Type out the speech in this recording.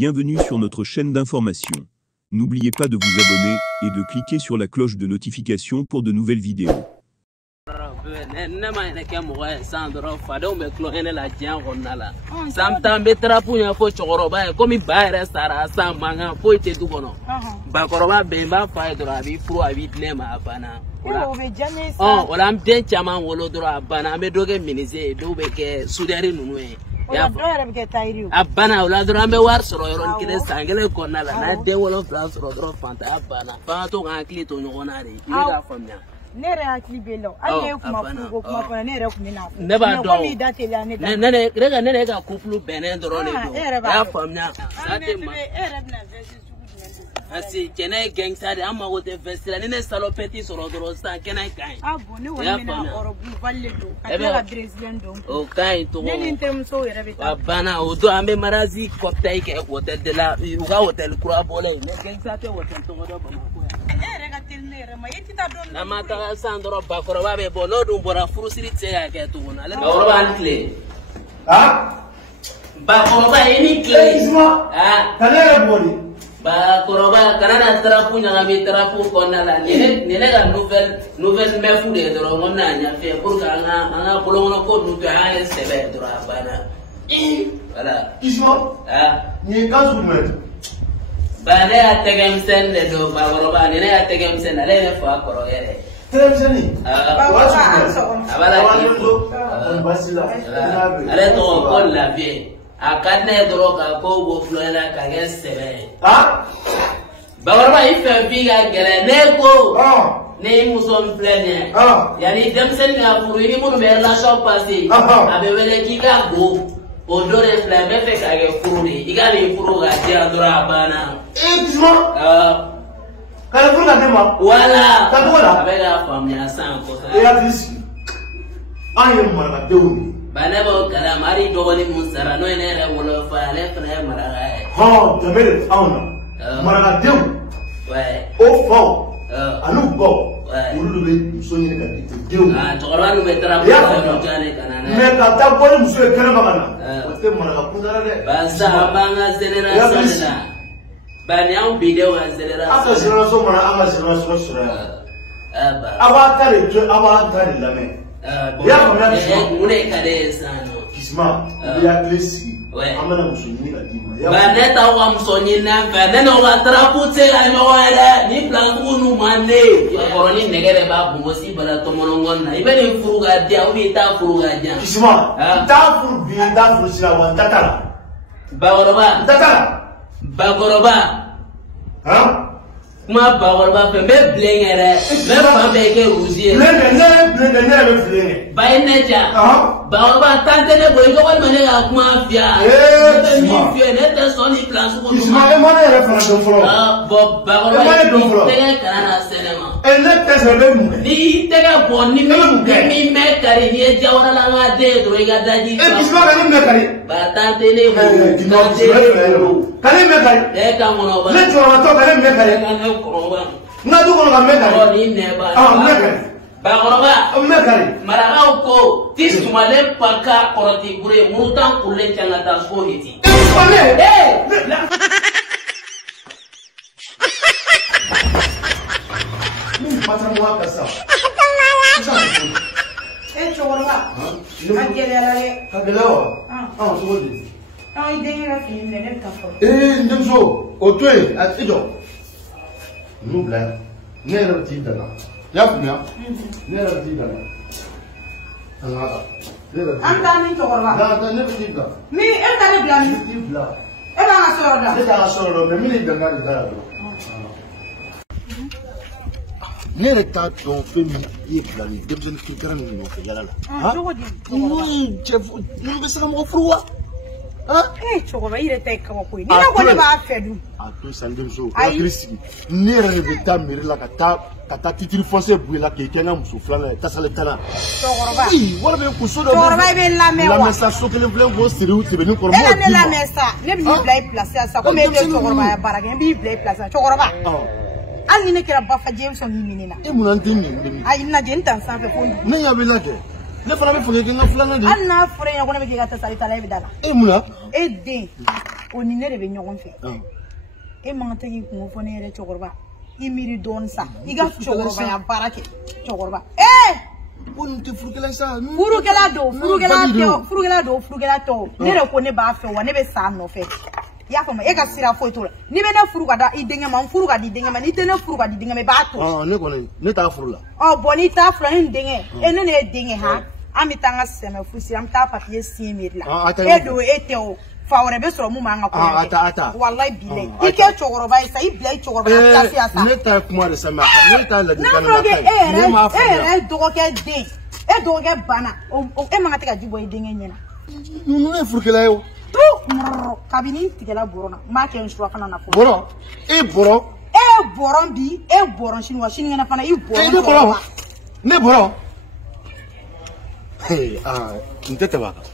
Bienvenue sur notre chaîne d'information. N'oubliez pas de vous abonner et de cliquer sur la cloche de notification pour de nouvelles vidéos. Abana wala dura me war soro yoron kide sangele konna la na de wolo fla soro dro fanta abana fa to ga kli to nyona re ni ga famnya nere akli belo aye kuma fugo kuma kona nere kumina ne ba do ne rega ne ga kuplu benen dro ne do ya famnya ate ma asi kene gangsta de amma wote vestira ne salopeti soro dro sa kena kai abo ne wona na orobu valle do akela brazilian do o kai to ne interim so yere beta abana o do ambe marazi kopta ike hotel de la uga hotel kura bole ne gangsta te hotel to do ba ko rega tilnere ma yiti ta don na mata sandro ba ko ba be bono dum bora furusiri tse ya ke to na le ba ba antle ba ko ba ini kle kalera boli ba koroba kanana trapu nya mi trapu konna la ne ga nouvelle me fu de doro ngona nya fe pour ka nga bolongo ko du ta ale sebe doro bana voilà ismo ni kazu met ba ne ategem sen de do ba koroba ne ategem sen ale ne fa koro yere televisioni abala ale to ko la bien akadne doro ka ko bo floela ka gesebe bawarba ife biga gere neko ne muson plene yani demsen ga furu ni mun be relation passé abe wele ki ga go odore flame fe ka ge furu ni iga ni furu ga dia dora bana ismo kala furu ga tema wala tabola abe ga famnya san ko sa ya disi ayi mara deuni bana ba kala mari dogoni musara no ene re wolo fa ale fana maraga tabere awna maraga dew o fo anu go ulu be so ni ka dew tokora no be tra ko jane kana me ka ta ko ni muso e kana magana o te maraga kundara le basa banga generation na bani am video wa generation asa generation mara ama generation sura aba tare jo aba tare lame ya kamera mune kade sano kisma ya klesi amana musoni ka dima ba neta wa musoni na fa nena wa trapute la me wala ni plan kunu mande ya koroni negere ba bungosi bala to monongon na ibeni furuga dia ubi ta furuga dia kisma ta furu bi ta furu sila wa tatala ba goroba ma ba goroba pe me blengere me fa be ke uzie blengere ba eneja ba goroba tante ne boy ko ma ne ga kuma fia ni fia ne te so ni place ko isma e mo ne re fana don folo ba goroba te kana senema ne te se be mu ni te ga bon ni me kari ni jawara la nga de do ga daji isma ka ni me kari ba tante ne mo kari me kari e ka mono ba ne choro to kari me kari na du ko ga me kari ni ne ba me kari ba goroba me kari maragaw ko tisumale paka koroti gure murutan kulle changa ta so hiti patra mo ka sa chorba kagela so di ai denga fini ne ka fo ndemso otwe atido nubla nero ti dana ya fumia nero ti dana anta ni chorba da ne ti da mi e ka ne bla mi ti bla e ba na so da e da so ro me mi ni dana da do nere ta don fe mi e bla ni demsen ki garan ni no fe yala ha ni chef ni be sa mo fruwa chorba ire te ka ko ni na ko ne ba fedu a to sandemso ko krisi nere ne be ta miri la kata titiri foncé buila ke kenga muso flana ta sale tana chorba wala be ku so do chorba be la me wa la mesa so kele vlen go siri te be ni ko mo ela ne la mesa ne bi play place sa ko me te chorba ya barage bi play place chorba ani ne kira bafa Jameson ni minina e mun antin ni ai na je ntan sa fe ko ne ya be la ke ne fana be fuge nga flana di anna fure ya ko ne be ga ta sali tala e bidala e muna e de o ni ne de bɛ ɲɔgɔn fɛ e man tɛ k'i kungo fɔ ne yɛrɛ cɛkɔrɔba i miiri dɔɔnin sa i ka cɛkɔrɔbaya baara kɛ cɛkɔrɔba ko nin tɛ furukɛla sa furukɛla don furukɛla tɔ ne de ko ne b'a fɛ wa ne bɛ sa nɔfɛ i y'a faamu e ka sira foyi t'o la n'i bɛ ne furu ka da i denkɛ ma n furu ka di denkɛ ma n'i tɛ ne furu ka di denkɛ ma i b'a to ne kɔni ne t'a furu la bon n'i t'a furu la ne denkɛ ne ye denkɛ han an bɛ taa an ka sɛmɛ fusi an bɛ taa papiye signer mairie la e don e tɛ o fa wɛrɛ bɛ sɔrɔ mun b'an ka kɔɲɔ kɛ walayi bilayi i kɛ cɛkɔrɔba ye sa i bila i cɛkɔrɔbaya place ya sa ne ta ye kuma de sa mais ne t'a ladilikan n'a fɔra e yɛrɛ dɔgɔkɛ den e dɔgɔkɛ banna e man ka tɛ ka ji bɔ i denkɛ ɲɛna ninnu ye furukɛla ye o kabini i tigɛla bɔrɔ la n b'a kɛ n surafana na fɔlɔ bɔrɔ e bɔrɔ bi e bɔrɔ sini wa sinikɛnɛ fana i bɔrɔ ne bɔrɔ n tɛ tɛmɛ a kan